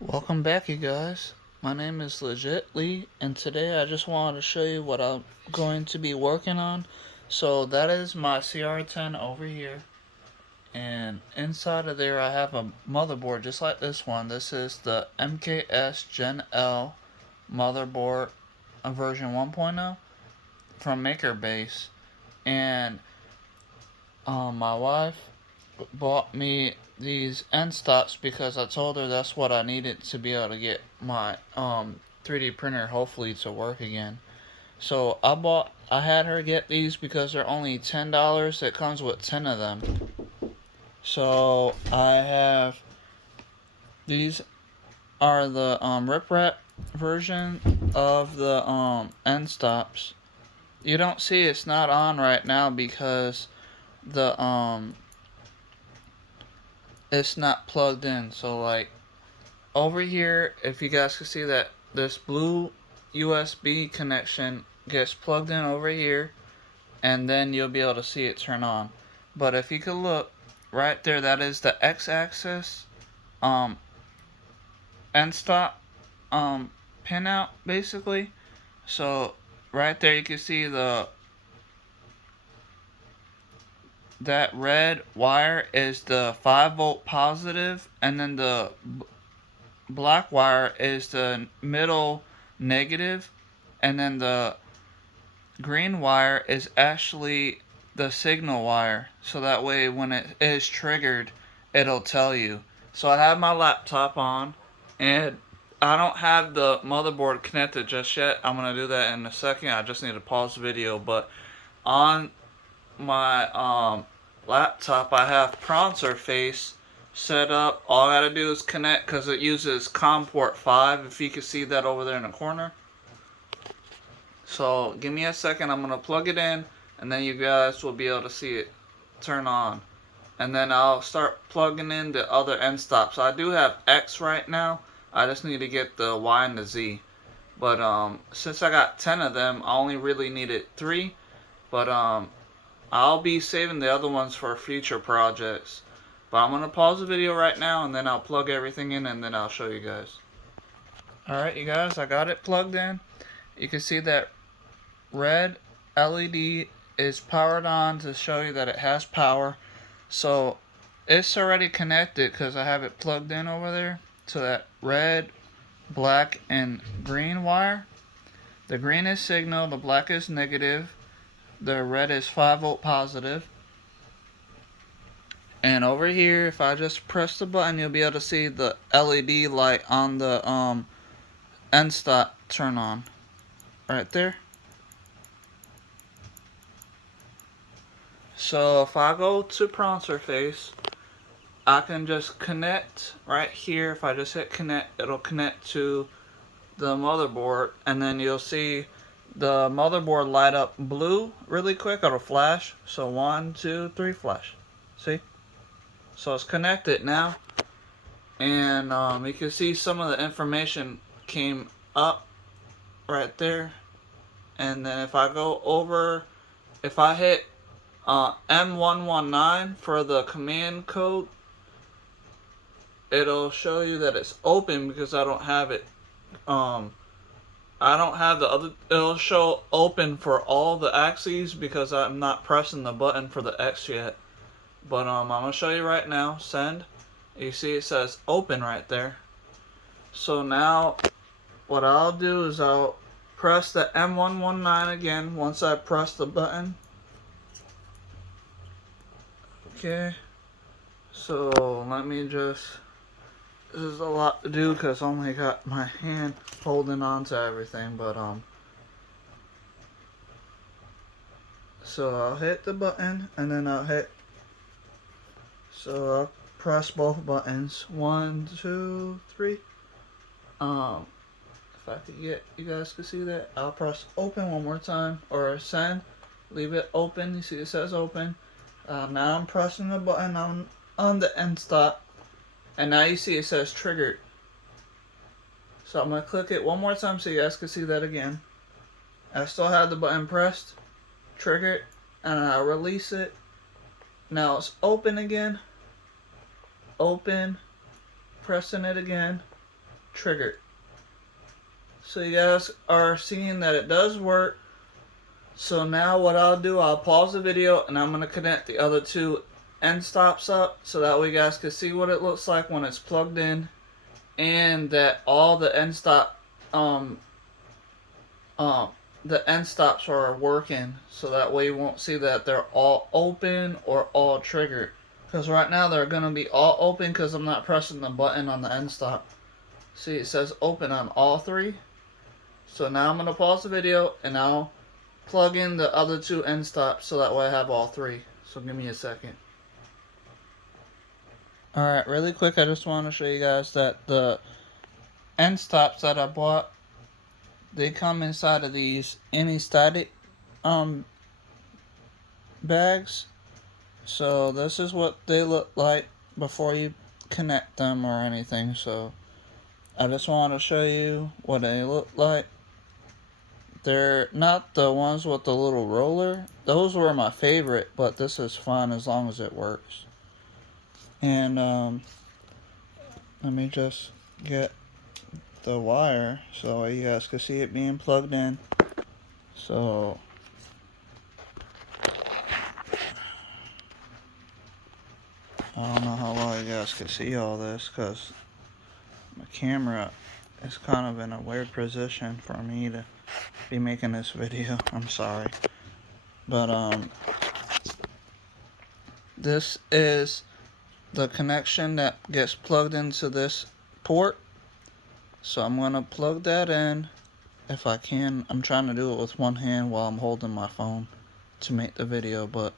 Welcome back, you guys. My name is Legit Lee, and today I just wanted to show you what I'm going to be working on. So that is my CR10 over here, and inside of there I have a motherboard just like this one. This is the MKS Gen L motherboard version 1.0 from MakerBase, and my wife bought me these end stops because I told her that's what I needed to be able to get my 3D printer hopefully to work again. So I had her get these because they're only $10. It comes with 10 of them. So I have these are the rip wrap version of the end stops. You don't see it's not on right now because the it's not plugged in. So like over here, if you guys can see that this blue USB connection gets plugged in over here, and then you'll be able to see it turn on. But if you could look right there, that is the X-axis um end stop pinout basically. So right there you can see that red wire is the 5-volt positive, and then the black wire is the middle negative, and then the green wire is actually the signal wire, so that way when it is triggered it'll tell you. So I have my laptop on, and I don't have the motherboard connected just yet. I'm gonna do that in a second. I just need to pause the video. But on my laptop I have Proncer face set up. All I gotta do is connect because it uses COM port 5, if you can see that over there in the corner. So give me a second, I'm gonna plug it in, and then you guys will be able to see it turn on. And then I'll start plugging in the other end stops. I do have X right now. I just need to get the Y and the Z. But since I got 10 of them, I only really needed 3. But I'll be saving the other ones for future projects. But I'm gonna pause the video right now, and then I'll plug everything in, and then I'll show you guys. Alright, you guys, I got it plugged in. You can see that red LED is powered on to show you that it has power. So it's already connected because I have it plugged in over there to that red, black, and green wire. The green is signal, the black is negative, the red is 5-volt positive. And over here, if I just press the button, you'll be able to see the LED light on the end stop turn on right there. So if I go to Proncer face, I can just connect right here. If I just hit connect, it'll connect to the motherboard, and then you'll see the motherboard light up blue really quick. It'll flash. So 1, 2, 3, flash. See? So it's connected now, and you can see some of the information came up right there. And then if I go over, if I hit M119 for the command code, it'll show you that it's open because I don't have it. I don't have the other. It'll show open for all the axes because I'm not pressing the button for the X yet. But I'm gonna show you right now. Send. You see it says open right there. So now what I'll do is I'll press the M119 again once I press the button. Okay. So let me just. This is a lot to do because I only got my hand holding on to everything, but so I'll hit the button, and then so I'll press both buttons. 1, 2, 3. If I could get, you guys can see that, I'll press open one more time, or send, leave it open. You see it says open. Now I'm pressing the button on the end stop, and now you see it says triggered. So I'm going to click it one more time so you guys can see that again. I still have the button pressed, triggered, and I release it. Now it's open again. Open, pressing it again. triggered. So you guys are seeing that it does work. So now what I'll do, I'll pause the video and I'm going to connect the other two end stops up so that way you guys can see what it looks like when it's plugged in, and that all the end stops are working, so that way you won't see that they're all open or all triggered, because right now they're going to be all open because I'm not pressing the button on the end stop. See, it says open on all three. So now I'm going to pause the video and I'll plug in the other two end stops so that way I have all three. So give me a second. Alright, really quick, I just want to show you guys that the end stops that I bought, they come inside of these anti-static bags. So this is what they look like before you connect them or anything. So I just want to show you what they look like. They're not the ones with the little roller. Those were my favorite, but this is fun as long as it works. And let me just get the wire so you guys can see it being plugged in. So I don't know how well you guys can see all this because my camera is kind of in a weird position for me to be making this video. I'm sorry. But this is the connection that gets plugged into this port. So I'm going to plug that in if I can. I'm trying to do it with one hand while I'm holding my phone to make the video, but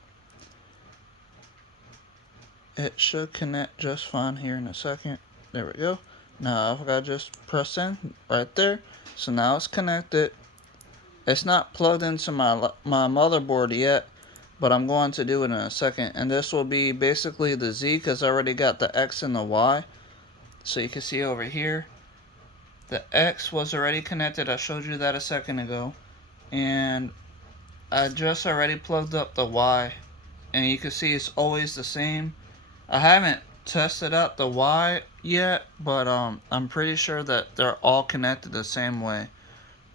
it should connect just fine here in a second. There we go. Now I've got to just press in right there. So now it's connected. It's not plugged into my motherboard yet, but I'm going to do it in a second. And this will be basically the Z, because I already got the X and the Y. So you can see over here, the X was already connected. I showed you that a second ago. And I just already plugged up the Y. And you can see it's always the same. I haven't tested out the Y yet, but I'm pretty sure that they're all connected the same way.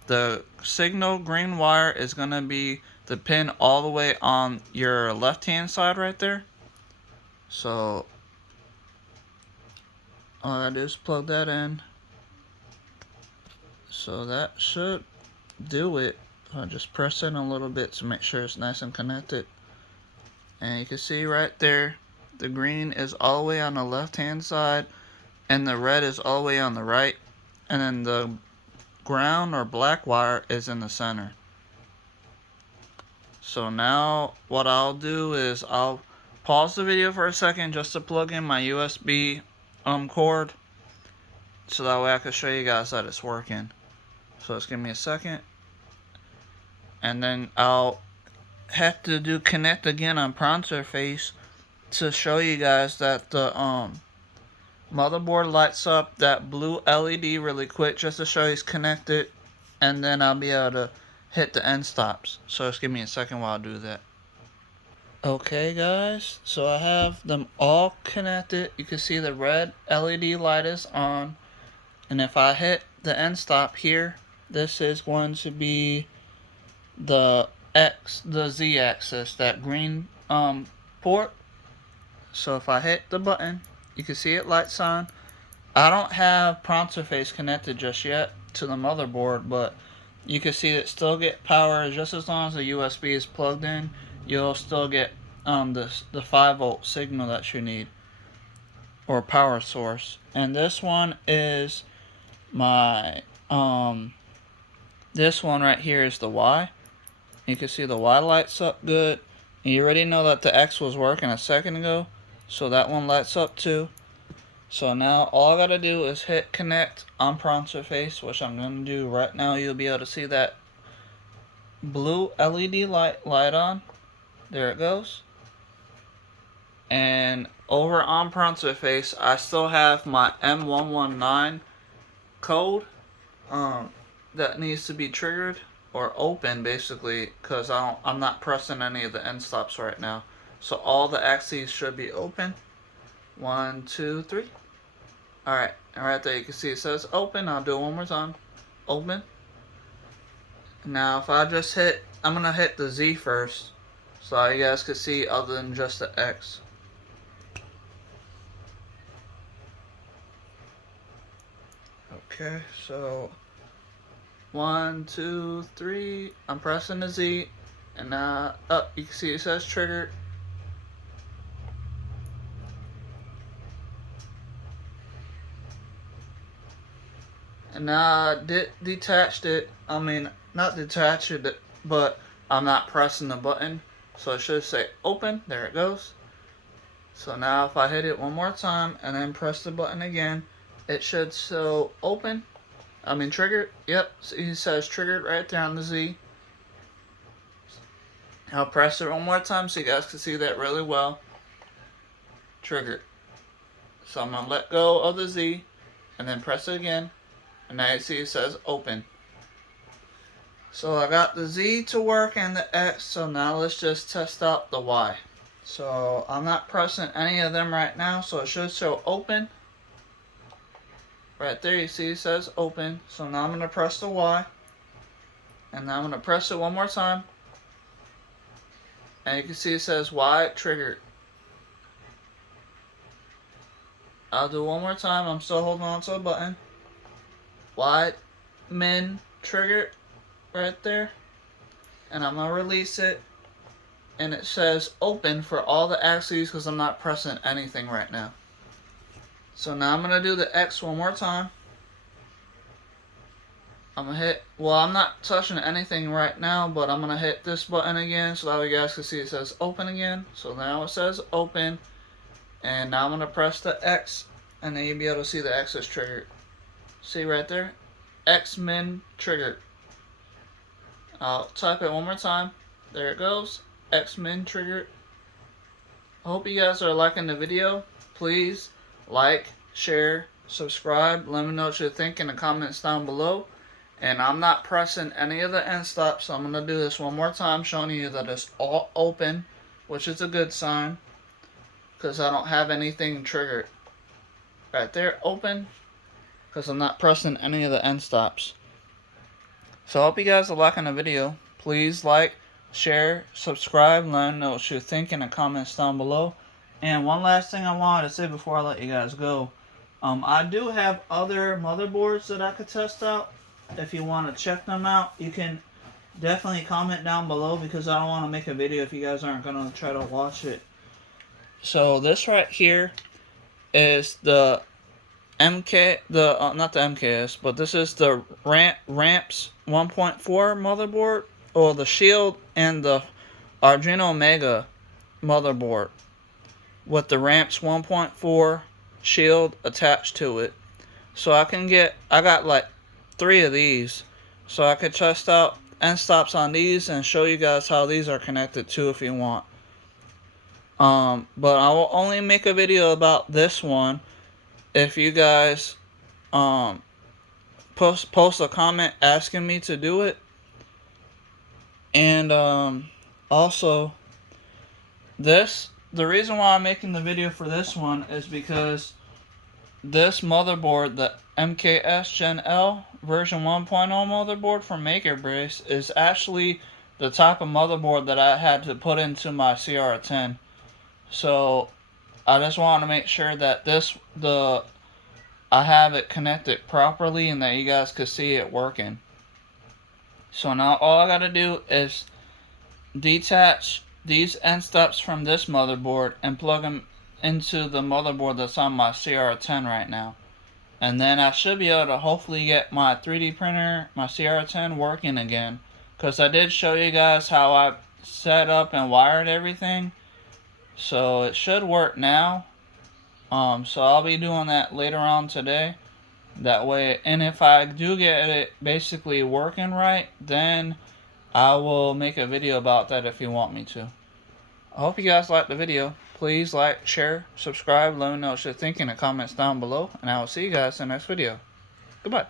The signal green wire is going to be the pin all the way on your left hand side right there. So all I do is plug that in. So that should do it. I'll just press in a little bit to make sure it's nice and connected. And you can see right there, the green is all the way on the left hand side and the red is all the way on the right. And then the ground or black wire is in the center. So now what I'll do is I'll pause the video for a second just to plug in my USB cord, so that way I can show you guys that it's working. So just give me a second, and then I'll have to do connect again on pronto face to show you guys that the motherboard lights up that blue LED really quick, just to show you it's connected, and then I'll be able to hit the end stops. So just give me a second while I do that. Okay guys, so I have them all connected. You can see the red LED light is on, and if I hit the end stop here, this is going to be the Z axis, that green port. So if I hit the button, you can see it lights on. I don't have pronto face connected just yet to the motherboard, but you can see it still get power just as long as the USB is plugged in. You'll still get the 5-volt signal that you need, or power source. And this one is my this one right here is the Y. You can see the Y lights up good. And you already know that the X was working a second ago, so that one lights up too. So now all I gotta do is hit connect on pronto face, which I'm gonna do right now. You'll be able to see that blue LED light on. There it goes. And over on pronto face, I still have my M119 code that needs to be triggered or open, basically, because I'm not pressing any of the end stops right now. So all the axes should be open. 1, 2, 3. Alright, And right there you can see it says open. I'll do it one more time. Open. Now if I just hit, I'm going to hit the Z first, so you guys can see other than just the X. Okay, so 1, 2, 3, I'm pressing the Z, and now up you can see it says triggered. And now I detached it. I mean, not detached it, but I'm not pressing the button. So it should say open. There it goes. So now if I hit it one more time and then press the button again, it should show open. I mean triggered. Yep, it says triggered right there on the Z. I'll press it one more time so you guys can see that really well. Triggered. So I'm going to let go of the Z and then press it again. And now you see it says open. So I got the Z to work and the X, so now let's just test out the Y. So I'm not pressing any of them right now, so it should show open. Right there you see it says open. So now I'm going to press the Y. And now I'm going to press it one more time. And you can see it says Y triggered. I'll do one more time. I'm still holding on to the button. Y min triggered right there. And I'm going to release it. And it says open for all the axes because I'm not pressing anything right now. So now I'm going to do the X one more time. I'm going to hit, well I'm not touching anything right now, but I'm going to hit this button again so that you guys can see it says open again. So now it says open. And now I'm going to press the X and then you'll be able to see the X is triggered. See right there? X min triggered. I'll type it one more time. There it goes. X min triggered. I hope you guys are liking the video. Please like, share, subscribe. Let me know what you think in the comments down below. And I'm not pressing any of the end stops, so I'm going to do this one more time showing you that it's all open, which is a good sign because I don't have anything triggered. Right there, open, because I'm not pressing any of the end stops. So I hope you guys are liking the video. Please like, share, subscribe, let me know what you think in the comments down below. And one last thing I wanted to say before I let you guys go. I do have other motherboards that I could test out. If you want to check them out, you can definitely comment down below because I don't want to make a video if you guys aren't going to try to watch it. So this right here is the MK, not the MKS, but this is the Ramps 1.4 motherboard, or the Shield and the Arduino Mega motherboard with the Ramps 1.4 Shield attached to it. So I got like 3 of these, so I could test out end stops on these and show you guys how these are connected too if you want. But I will only make a video about this one if you guys post a comment asking me to do it. And also the reason why I'm making the video for this one is because this motherboard, the MKS Gen L version 1.0 motherboard from MakerBrace, is actually the type of motherboard that I had to put into my CR10. So I just want to make sure that I have it connected properly and that you guys can see it working. So now all I gotta do is detach these end stops from this motherboard and plug them into the motherboard that's on my CR10 right now. And then I should be able to hopefully get my 3D printer, my CR10 working again. Because I did show you guys how I set up and wired everything. So it should work now. So I'll be doing that later on today. That way, and if I do get it basically working right, then I will make a video about that if you want me to. I hope you guys liked the video. Please like, share, subscribe, let me know what you think in the comments down below, and I will see you guys in the next video. Goodbye.